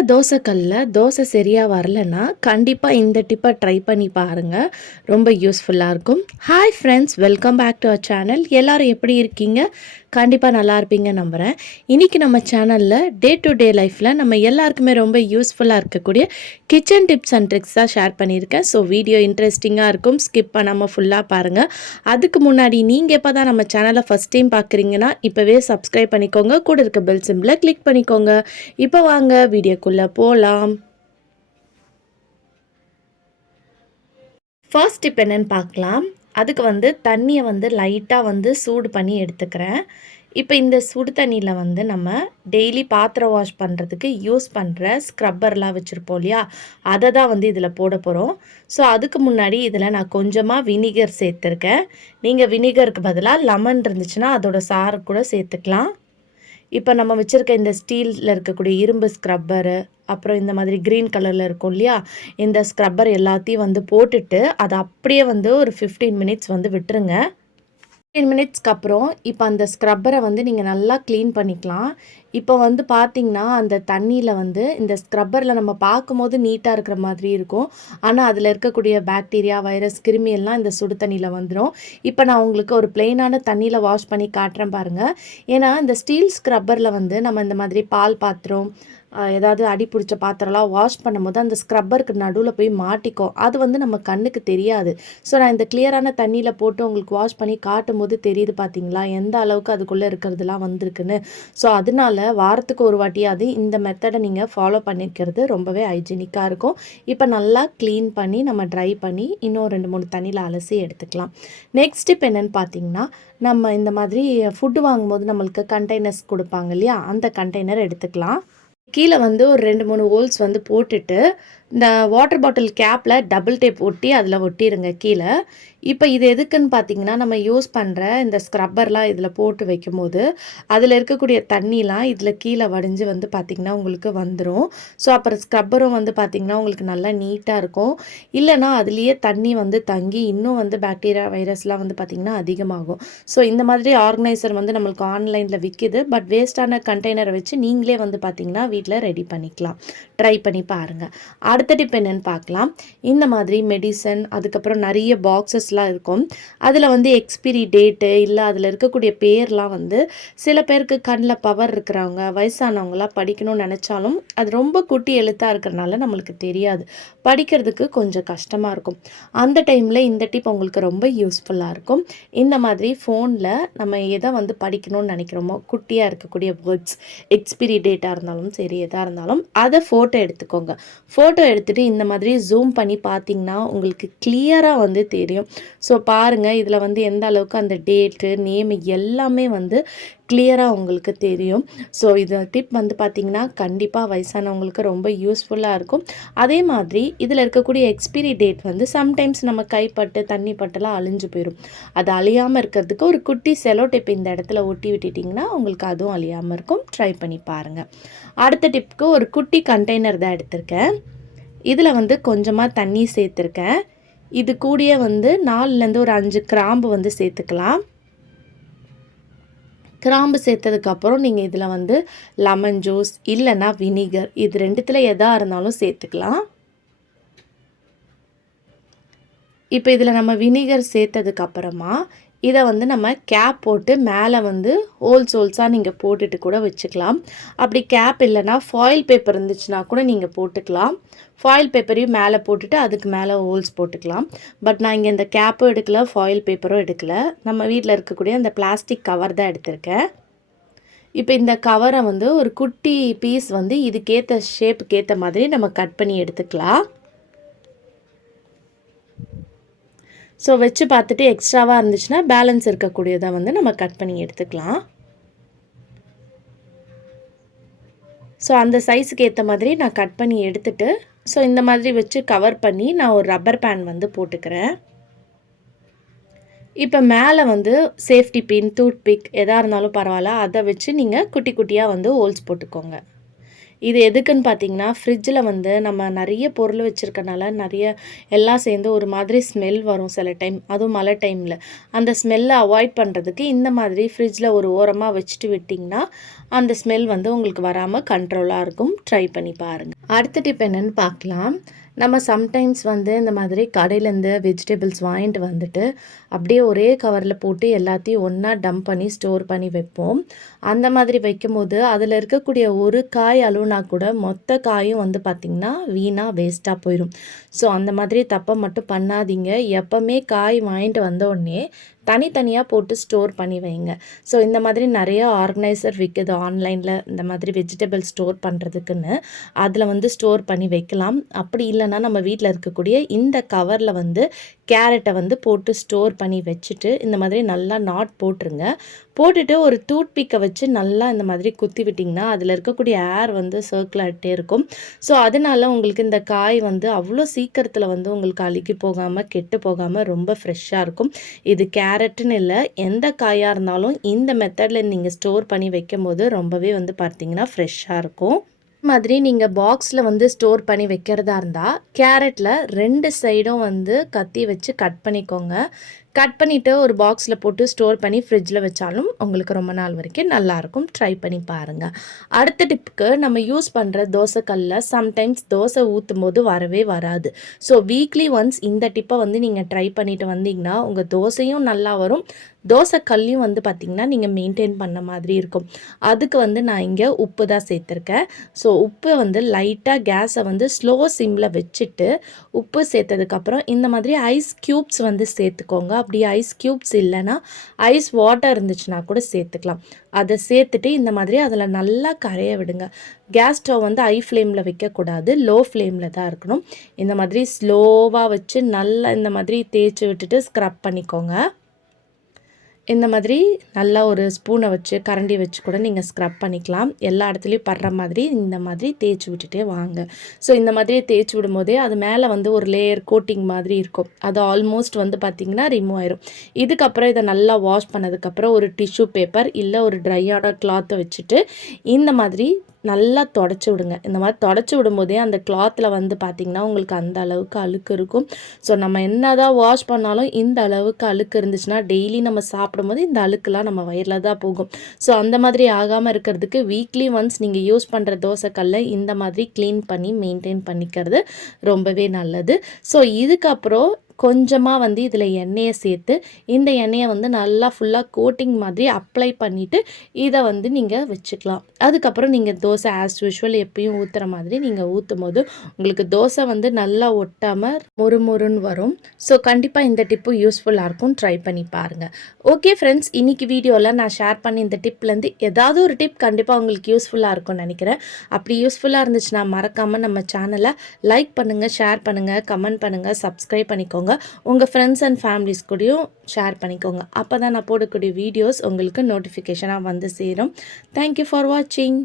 உங்கள் தோசைக்கல்லில் தோசை சரியாக வரலன்னா கண்டிப்பாக இந்த டிப்பை ட்ரை பண்ணி பாருங்கள் ரொம்ப யூஸ்ஃபுல்லாக இருக்கும். Hi friends welcome back to our channel எல்லோரும் எப்படி இருக்கீங்க? கண்டிப்பாக நல்லா இருப்பீங்க நம்புகிறேன் இன்றைக்கி நம்ம சேனலில் டே டு டே லைஃப்பில் நம்ம எல்லாருக்குமே ரொம்ப யூஸ்ஃபுல்லாக இருக்கக்கூடிய கிச்சன் டிப்ஸ் அண்ட் ட்ரிக்ஸ் தான் ஷேர் பண்ணியிருக்கேன். ஸோ வீடியோ இன்ட்ரெஸ்டிங்காக இருக்கும். ஸ்கிப் பண்ணாமல் ஃபுல்லாக பாருங்கள் அதுக்கு முன்னாடி நீங்கள் எப்போ தான் நம்ம சேனலை ஃபஸ்ட் டைம் பார்க்குறீங்கன்னா இப்போவே சப்ஸ்கிரைப் பண்ணிக்கோங்க. கூட இருக்க பெல் சிம்பில் கிளிக் பண்ணிக்கோங்க. இப்போ வாங்க வீடியோக்குள்ளே போகலாம் ஃபர்ஸ்ட் டிப் என்னன்னு பார்க்கலாம். அதுக்கு வந்து தண்ணியை வந்து லைட்டாக வந்து சூடு பண்ணி எடுத்துக்கிறேன். இப்போ இந்த சுடு தண்ணியில் வந்து நம்ம டெய்லி பாத்திரம் வாஷ் பண்ணுறதுக்கு யூஸ் பண்ணுற ஸ்க்ரப்பர்லாம் வச்சுருப்போம் இல்லையா? அதை தான் வந்து இதில் போட போகிறோம் ஸோ அதுக்கு முன்னாடி இதில் நான் கொஞ்சமாக வினிகர் சேர்த்துருக்கேன். நீங்கள் வினிகருக்கு பதிலாக லெமன் இருந்துச்சுன்னா அதோட சாறு கூட சேர்த்துக்கலாம். இப்போ நம்ம வச்சுருக்க இந்த ஸ்டீலில் இருக்கக்கூடிய இரும்பு ஸ்க்ரப்பரு அப்புறம் இந்த மாதிரி க்ரீன் கலரில் இருக்கும் இல்லையா? இந்த ஸ்க்ரப்பர் எல்லாத்தையும் வந்து போட்டுட்டு அதை அப்படியே வந்து ஒரு ஃபிஃப்டீன் மினிட்ஸ் வந்து விட்டுருங்க. ஃபிஃப்டீன் மினிட்ஸ்க்கு அப்புறம் இப்போ அந்த ஸ்க்ரப்பரை வந்து நீங்கள் நல்லா க்ளீன் பண்ணிக்கலாம். இப்போ வந்து பார்த்திங்கன்னா அந்த தண்ணியில் வந்து இந்த ஸ்க்ரப்பரில் நம்ம பார்க்கும்போது நீட்டாக இருக்கிற மாதிரி இருக்கும். ஆனால் அதில் இருக்கக்கூடிய பாக்டீரியா வைரஸ் கிருமி எல்லாம் இந்த சுடு தண்ணியில் வந்துடும் இப்போ நான் உங்களுக்கு ஒரு பிளெயினான தண்ணியில் வாஷ் பண்ணி காட்டுறேன் பாருங்கள் ஏன்னா இந்த ஸ்டீல் ஸ்க்ரப்பரில் வந்து நம்ம இந்த மாதிரி பால் பாத்திரம் ஏதாவது அடி பிடிச்ச பாத்திரம்லாம் வாஷ் பண்ணும்போது அந்த ஸ்க்ரப்பருக்கு நடுவில் போய் மாட்டிக்கும் அது வந்து நம்ம கண்ணுக்கு தெரியாது. ஸோ நான் இந்த கிளியரான தண்ணியில் போட்டு உங்களுக்கு வாஷ் பண்ணி காட்டும் போது தெரியுது பார்த்தீங்களா எந்த அளவுக்கு அதுக்குள்ளே இருக்கிறதுலாம் வந்திருக்குன்னு. ஸோ அதனால வாரத்துக்கு ஒரு வாட்டியாவது இந்த மெத்தடை நீங்கள் ஃபாலோ பண்ணிக்கிறது ரொம்பவே ஹைஜீனிக்காக இருக்கும். இப்போ நல்லா க்ளீன் பண்ணி நம்ம ட்ரை பண்ணி இன்னும் ரெண்டு மூணு தண்ணியில் அலசி எடுத்துக்கலாம். நெக்ஸ்ட் இப்போ என்னென்னு பார்த்தீங்கன்னா நம்ம இந்த மாதிரி ஃபுட்டு வாங்கும்போது நம்மளுக்கு கண்டெய்னர்ஸ் கொடுப்பாங்க இல்லையா? அந்த கண்டெய்னர் எடுத்துக்கலாம். கீழே வந்து ஒரு ரெண்டு மூணு ஹோல்ஸ் வந்து போட்டுட்டு இந்த வாட்டர் பாட்டில் கேப்பில் டபுள் டேப் ஒட்டி அதில் ஒட்டிடுங்க கீழே. இப்போ இது எதுக்குன்னு பார்த்தீங்கன்னா நம்ம யூஸ் பண்ணுற இந்த ஸ்க்ரப்பர்லாம் இதில் போட்டு வைக்கும்போது அதில் இருக்கக்கூடிய தண்ணிலாம் இதில் கீழே வடிஞ்சு வந்து பார்த்திங்கன்னா உங்களுக்கு வந்துடும் ஸோ அப்புறம் ஸ்க்ரப்பரும் வந்து பார்த்திங்கன்னா உங்களுக்கு நல்லா நீட்டாக இருக்கும். இல்லைனா அதுலேயே தண்ணி வந்து தங்கி இன்னும் வந்து பாக்டீரியா வைரஸ்லாம் வந்து பார்த்திங்கன்னா அதிகமாகும். ஸோ இந்த மாதிரி ஆர்கனைசர் வந்து நம்மளுக்கு ஆன்லைனில் விற்கிது பட் வேஸ்ட்டான கண்டெய்னரை வச்சு நீங்களே வந்து பார்த்திங்கன்னா வீட்டில் ரெடி பண்ணிக்கலாம். ட்ரை பண்ணி பாருங்கள் அடுத்த டிப் என்னென்னு பார்க்கலாம். இந்த மாதிரி மெடிசன் அதுக்கப்புறம் நிறைய பாக்ஸஸ்லாம் இருக்கும். அதில் வந்து எக்ஸ்பிரி டேட்டு இல்லை அதில் இருக்கக்கூடிய பேர்லாம் வந்து சில பேருக்கு கண்ணில் பவர் இருக்கிறவங்க வயசானவங்களாம் படிக்கணும்னு நினச்சாலும் அது ரொம்ப குட்டி எழுத்தாக இருக்கிறனால நம்மளுக்கு தெரியாது. படிக்கிறதுக்கு கொஞ்சம் கஷ்டமாக இருக்கும். அந்த டைமில் இந்த டிப் உங்களுக்கு ரொம்ப யூஸ்ஃபுல்லாக இருக்கும். இந்த மாதிரி ஃபோனில் நம்ம எதை வந்து படிக்கணும்னு நினைக்கிறோமோ குட்டியாக இருக்கக்கூடிய வேர்ட்ஸ் எக்ஸ்பிரி டேட்டாக இருந்தாலும் சரி எதாக இருந்தாலும் அதை ஃபோட்டோ எடுத்துக்கோங்க. ஃபோட்டோ எடுத்துகிட்டு இந்த மாதிரி ஜூம் பண்ணி பார்த்தீங்கன்னா உங்களுக்கு கிளியராக வந்து தெரியும். ஸோ பாருங்கள் இதில் வந்து எந்த அளவுக்கு அந்த டேட்டு நேம் எல்லாமே வந்து கிளியராக உங்களுக்கு தெரியும். ஸோ இது டிப் வந்து பார்த்திங்கன்னா கண்டிப்பாக வயசானவங்களுக்கு ரொம்ப யூஸ்ஃபுல்லாக இருக்கும். அதே மாதிரி இதில் இருக்கக்கூடிய எக்ஸ்பிரி டேட் வந்து சம்டைம்ஸ் நம்ம கைப்பட்டு தண்ணி பட்டெல்லாம் அழிஞ்சு போயிடும் அது அழியாமல் இருக்கிறதுக்கு ஒரு குட்டி செலோ டிப் இந்த இடத்துல ஒட்டி விட்டுட்டிங்கன்னா உங்களுக்கு அதுவும் அழியாமல் இருக்கும். ட்ரை பண்ணி பாருங்கள் அடுத்த டிப்புக்கு ஒரு குட்டி கண்டெய்னர் தான் எடுத்திருக்கேன். இதில் வந்து கொஞ்சமாக தண்ணி சேர்த்துருக்கேன். இது கூடிய வந்து நாலுலேருந்து ஒரு அஞ்சு கிராம்பு வந்து சேர்த்துக்கலாம். கிராம்பு சேர்த்ததுக்கப்புறம் நீங்கள் இதில் வந்து லெமன் ஜூஸ் இல்லைன்னா வினிகர் இது ரெண்டுத்தில் எதாக இருந்தாலும் சேர்த்துக்கலாம். இப்போ இதில் நம்ம வினிகர் சேர்த்ததுக்கப்புறமா இதை வந்து நம்ம கேப் போட்டு மேலே வந்து ஹோல்ஸ் ஹோல்ஸாக நீங்கள் போட்டுட்டு கூட வச்சுக்கலாம். அப்படி கேப் இல்லைன்னா ஃபாயில் பேப்பர் இருந்துச்சுன்னா கூட நீங்கள் போட்டுக்கலாம். ஃபாயில் பேப்பரையும் மேலே போட்டுட்டு அதுக்கு மேலே ஹோல்ஸ் போட்டுக்கலாம். பட் நான் இங்கே இந்த கேப்பும் எடுக்கல ஃபாயில் பேப்பரும் எடுக்கல. நம்ம வீட்டில் இருக்கக்கூடிய அந்த பிளாஸ்டிக் கவர் தான் எடுத்திருக்கேன். இப்போ இந்த கவரை வந்து ஒரு குட்டி பீஸ் வந்து இதுக்கேற்ற ஷேப்புக்கு ஏற்ற மாதிரி நம்ம கட் பண்ணி எடுத்துக்கலாம். ஸோ வச்சு பார்த்துட்டு எக்ஸ்ட்ராவாக இருந்துச்சுன்னா பேலன்ஸ் இருக்கக்கூடியதை வந்து நம்ம கட் பண்ணி எடுத்துக்கலாம். ஸோ அந்த சைஸுக்கு ஏற்ற மாதிரி நான் கட் பண்ணி எடுத்துட்டு ஸோ இந்த மாதிரி வச்சு கவர் பண்ணி நான் ஒரு ரப்பர் பேன் வந்து போட்டுக்கிறேன். இப்போ மேலே வந்து சேஃப்டி பின் டூத் பிக் எதாக இருந்தாலும் பரவாயில்ல. அதை வச்சு நீங்கள் குட்டி குட்டியாக வந்து ஹோல்ஸ் போட்டுக்கோங்க. இது எதுக்குன்னு பார்த்தீங்கன்னா ஃப்ரிட்ஜில் வந்து நம்ம நிறைய பொருள் வச்சுருக்கனால நிறைய எல்லாம் சேர்ந்து ஒரு மாதிரி ஸ்மெல் வரும் சில டைம் அதுவும் மழை டைமில் அந்த ஸ்மெல்லை அவாய்ட் பண்ணுறதுக்கு இந்த மாதிரி ஃப்ரிட்ஜில் ஒரு ஓரமாக வச்சுட்டு விட்டிங்கன்னா அந்த ஸ்மெல் வந்து உங்களுக்கு வராமல் கண்ட்ரோலாக இருக்கும். ட்ரை பண்ணி பாருங்கள் அடுத்த டிப் என்னென்னு பார்க்கலாம் நம்ம சம்டைம்ஸ் வந்து இந்த மாதிரி கடையிலேருந்து வெஜிடபிள்ஸ் வாங்கிட்டு வந்துட்டு அப்படியே ஒரே கவரில் போட்டு எல்லாத்தையும் ஒன்றா டம்ப் பண்ணி ஸ்டோர் பண்ணி வைப்போம். அந்த மாதிரி வைக்கும்போது அதில் இருக்கக்கூடிய ஒரு காய் அழுவுனா கூட மொத்த காயும் வந்து பார்த்திங்கன்னா வீணாக வேஸ்ட்டாக போயிடும் ஸோ அந்த மாதிரி தப்பை மட்டும் பண்ணாதீங்க. எப்போவுமே காய் வாங்கிட்டு வந்த உடனே தனித்தனியாக போட்டு ஸ்டோர் பண்ணி வைங்க. ஸோ இந்த மாதிரி நிறைய ஆர்கனைசர் விற்குது ஆன்லைனில் இந்த மாதிரி வெஜிடபிள் ஸ்டோர் பண்ணுறதுக்குன்னு அதில் வந்து ஸ்டோர் பண்ணி வைக்கலாம். அப்படி இல்லைன்னா நம்ம வீட்டில் இருக்கக்கூடிய இந்த கவரில் வந்து கேரட்டை வந்து போட்டு ஸ்டோர் பண்ணி வச்சுட்டு இந்த மாதிரி நல்லா நாட் போட்டுருங்க. போட்டுட்டு ஒரு டூத் பிக்கை வச்சு நல்லா இந்த மாதிரி குத்தி விட்டிங்கன்னா அதில் இருக்கக்கூடிய ஏர் வந்து சர்க்கிள் ஆகிட்டே இருக்கும். ஸோ அதனால் உங்களுக்கு இந்த காய் வந்து அவ்வளோ சீக்கிரத்தில் வந்து உங்களுக்கு அழுகி போகாமல் கெட்டு போகாமல் ரொம்ப ஃப்ரெஷ்ஷாக இருக்கும். இது கேரட்டுன்னு இல்லை எந்த காயாக இருந்தாலும் இந்த மெத்தடில் நீங்கள் ஸ்டோர் பண்ணி வைக்கும் போது ரொம்பவே வந்து பார்த்திங்கன்னா ஃப்ரெஷ்ஷாக இருக்கும். மாதிரி நீங்கள் பாக்ஸில் வந்து ஸ்டோர் பண்ணி வைக்கிறதா இருந்தால் கேரட்டில் ரெண்டு சைடும் வந்து கத்தி வச்சு கட் பண்ணிக்கோங்க. கட் பண்ணிவிட்டு ஒரு பாக்ஸில் போட்டு ஸ்டோர் பண்ணி ஃப்ரிட்ஜில் வச்சாலும் உங்களுக்கு ரொம்ப நாள் வரைக்கும் நல்லாயிருக்கும். ட்ரை பண்ணி பாருங்கள் அடுத்த டிப்புக்கு நம்ம யூஸ் பண்ணுற தோசைக்கல்லில் சம்டைம்ஸ் தோசை ஊற்றும் போது வரவே வராது. ஸோ வீக்லி ஒன்ஸ் இந்த டிப்பை வந்து நீங்கள் ட்ரை பண்ணிவிட்டு வந்தீங்கன்னா உங்கள் தோசையும் நல்லா வரும். தோசை கல்லையும் வந்து பார்த்திங்கன்னா நீங்கள் மெயின்டைன் பண்ண மாதிரி இருக்கும். அதுக்கு வந்து நான் இங்கே உப்பு தான் சேர்த்துருக்கேன். ஸோ உப்பு வந்து லைட்டாக கேஸை வந்து ஸ்லோ சிம்மில் வச்சுட்டு உப்பு சேர்த்ததுக்கப்புறம் இந்த மாதிரி ஐஸ் க்யூப்ஸ் வந்து சேர்த்துக்கோங்க. அப்படி ஐஸ் க்யூப்ஸ் இல்லைன்னா ஐஸ் வாட்டர் இருந்துச்சுன்னா கூட சேர்த்துக்கலாம். அதை சேர்த்துட்டு இந்த மாதிரி அதில் நல்லா கரைய விடுங்க. கேஸ் ஸ்டவ் வந்து ஐ ஃப்ளேமில் வைக்கக்கூடாது. லோ ஃப்ளேமில் தான் இருக்கணும். இந்த மாதிரி ஸ்லோவாக வச்சு நல்லா இந்த மாதிரி தேய்ச்சி விட்டுட்டு ஸ்க்ரப் பண்ணிக்கோங்க. இந்த மாதிரி நல்லா ஒரு ஸ்பூனை வச்சு கரண்டி வச்சு கூட நீங்கள் ஸ்க்ரப் பண்ணிக்கலாம். எல்லா இடத்துலையும் படுற மாதிரி இந்த மாதிரி தேய்ச்சி விட்டுட்டே வாங்க. ஸோ இந்த மாதிரி தேய்ச்சி விடும்போதே அது மேலே வந்து ஒரு லேயர் கோட்டிங் மாதிரி இருக்கும். அது ஆல்மோஸ்ட் வந்து பார்த்திங்கன்னா ரிமூவ் ஆயிரும். இதுக்கப்புறம் இதை நல்லா வாஷ் பண்ணதுக்கப்புறம் ஒரு டிஷ்யூ பேப்பர் இல்லை ஒரு ட்ரையான கிளாத்தை வச்சுட்டு இந்த மாதிரி நல்லா தொடச்சி விடுங்க. இந்த மாதிரி தொடச்சி விடும்போதே அந்த கிளாத்தில் வந்து பார்த்திங்கன்னா உங்களுக்கு அந்த அளவுக்கு அழுக்கு இருக்கும். ஸோ நம்ம என்ன தான் வாஷ் பண்ணாலும் இந்த அளவுக்கு அழுக்கு இருந்துச்சுன்னா டெய்லி நம்ம சாப்பிடும்போது இந்த அழுக்குலாம் நம்ம வயிறில் தான் போகும். ஸோ அந்த மாதிரி ஆகாமல் இருக்கிறதுக்கு வீக்லி ஒன்ஸ் நீங்கள் யூஸ் பண்ணுற தோசைக்கல்லை இந்த மாதிரி க்ளீன் பண்ணி மெயின்டைன் பண்ணிக்கிறது ரொம்பவே நல்லது. ஸோ இதுக்கப்புறம் கொஞ்சமாக வந்து இதில் எண்ணெயை சேர்த்து இந்த எண்ணெயை வந்து நல்லா ஃபுல்லாக கோட்டிங் மாதிரி அப்ளை பண்ணிவிட்டு இதை வந்து நீங்கள் வச்சுக்கலாம். அதுக்கப்புறம் நீங்கள் தோசை ஆஸ் யூஷுவல் எப்பயும் ஊற்றுற மாதிரி நீங்கள் ஊற்றும் போது உங்களுக்கு தோசை வந்து நல்லா ஒட்டாமல் மொறு மொறுன்னு வரும். ஸோ கண்டிப்பாக இந்த டிப்பும் யூஸ்ஃபுல்லாக இருக்கும். ட்ரை பண்ணி பாருங்கள் ஓகே ஃப்ரெண்ட்ஸ் இன்றைக்கி வீடியோவில் நான் ஷேர் பண்ணி இந்த டிப்லேருந்து ஏதாவது ஒரு டிப் கண்டிப்பாக உங்களுக்கு யூஸ்ஃபுல்லாக இருக்கும்னு நினைக்கிறேன். அப்படி யூஸ்ஃபுல்லாக இருந்துச்சுன்னா மறக்காமல் நம்ம சேனலை லைக் பண்ணுங்கள் ஷேர் பண்ணுங்கள் கமெண்ட் பண்ணுங்கள் சப்ஸ்கிரைப் பண்ணிக்கோங்க உங்கள் ஃப்ரெண்ட்ஸ் அண்ட் ஃபேமிலிஸ் கூடயும் ஷேர் பண்ணிக்கோங்க. அப்போ தான் நான் போடக்கூடிய வீடியோஸ் உங்களுக்கு நோட்டிஃபிகேஷனாக வந்து சேரும். தேங்க்யூ ஃபார் வாட்சிங்